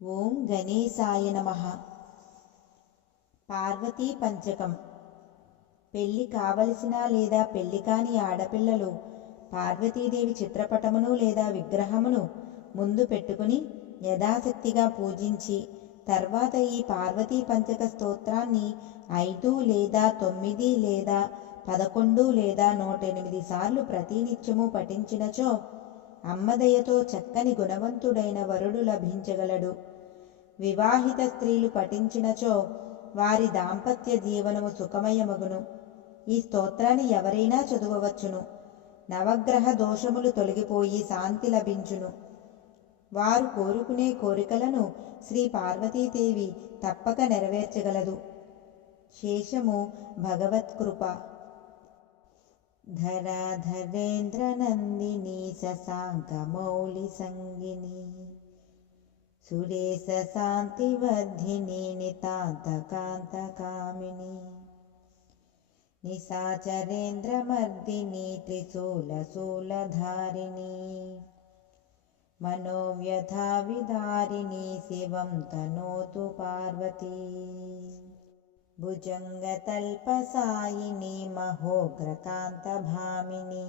ఓం గణేశాయ నమ. పార్వతీ పంచకం. పెళ్ళి కావలసిన లేదా పెళ్ళి కాని ఆడపిల్లలు పార్వతీదేవి చిత్రపటమును లేదా విగ్రహమును ముందు పెట్టుకుని యథాశక్తిగా పూజించి తర్వాత ఈ పార్వతీ పంచక స్తోత్రాన్ని ఐదు లేదా తొమ్మిది లేదా పదకొండు లేదా నూట ఎనిమిది సార్లు ప్రతినిత్యము పఠించినచో అమ్మదయతో చక్కని గుణవంతుడైన వరుడు లభించగలడు. వివాహిత స్త్రీలు పఠించినచో వారి దాంపత్య జీవనము సుఖమయమగును. ఈ స్తోత్రాన్ని ఎవరైనా చదువవచ్చును. నవగ్రహ దోషములు తొలగిపోయి శాంతి లభించును. వారు కోరుకునే కోరికలను శ్రీ పార్వతీదేవి తప్పక నెరవేర్చగలదు. శేషము భగవత్కృప धराधरेन्द्रनन्दिनी शशाङ्कमौलिसङ्गिनी सुरेशशान्तिवर्धिनी नितान्तकान्तकामिनी निशाचरेन्द्रमर्दिनी त्रिशूलशूलधारिणी मनोव्यथाविदारिणी शिवं तनोतु पार्वती। भुजङ्गतल्पसायिनी महोग्रकान्तभामिनी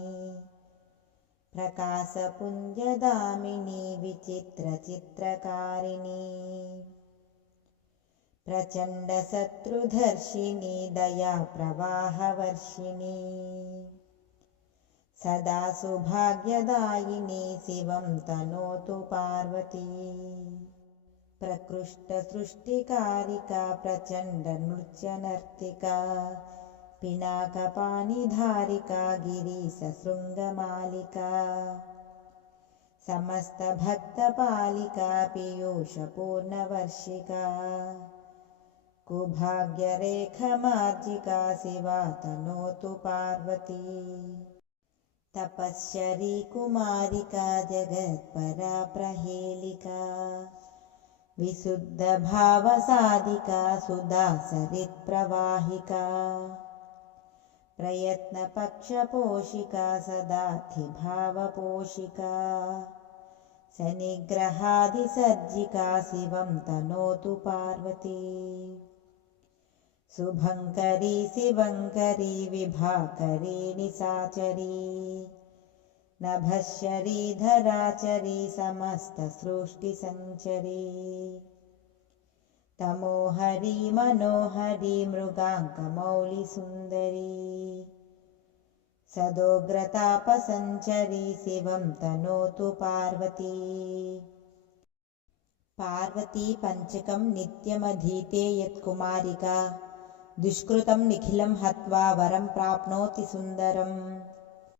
प्रकाशपुञ्जदामिनी विचित्रचित्रकारिणी प्रचण्डशत्रुधर्षिणी दयाप्रवाहवर्षिणी सदा सुभाग्यदायिनी शिवं तनोतु पार्वती प्रकृष्टसृष्टिकारिका प्रचण्डनृत्यनर्तिका पिनाकपाणिधारिका गिरीशशृङ्गमालिका। समस्तभक्तपालिका पीयूषपूर्णवर्षिका। कुभाग्यरेखमार्जिका शिवा तनोतु पार्वती तपश्चरी कुमारिका जगत्परा प्रहेलिका विशुद्धभावसाधिका सुधा सरित्प्रवाहिका प्रयत्नपक्षपोषिका सदाधिभावपोषिका। शनिग्रहादिसर्जिका शिवं तनोतु पार्वती। शुभङ्करी शिवङ्करी विभाकरी निशाचरी नभश्चरी धराचरी समस्तसृष्टिसञ्चरी तमोहरी मनोहरी मृगाङ्कमौलिसुन्दरी सदोग्रतापसञ्चरी शिवं तनोतु पार्वती। पार्वती पञ्चकं नित्यमधीते यत्कुमारिका। दुष्कृतं निखिलं हत्वा वरं प्राप्नोति सुन्दरम्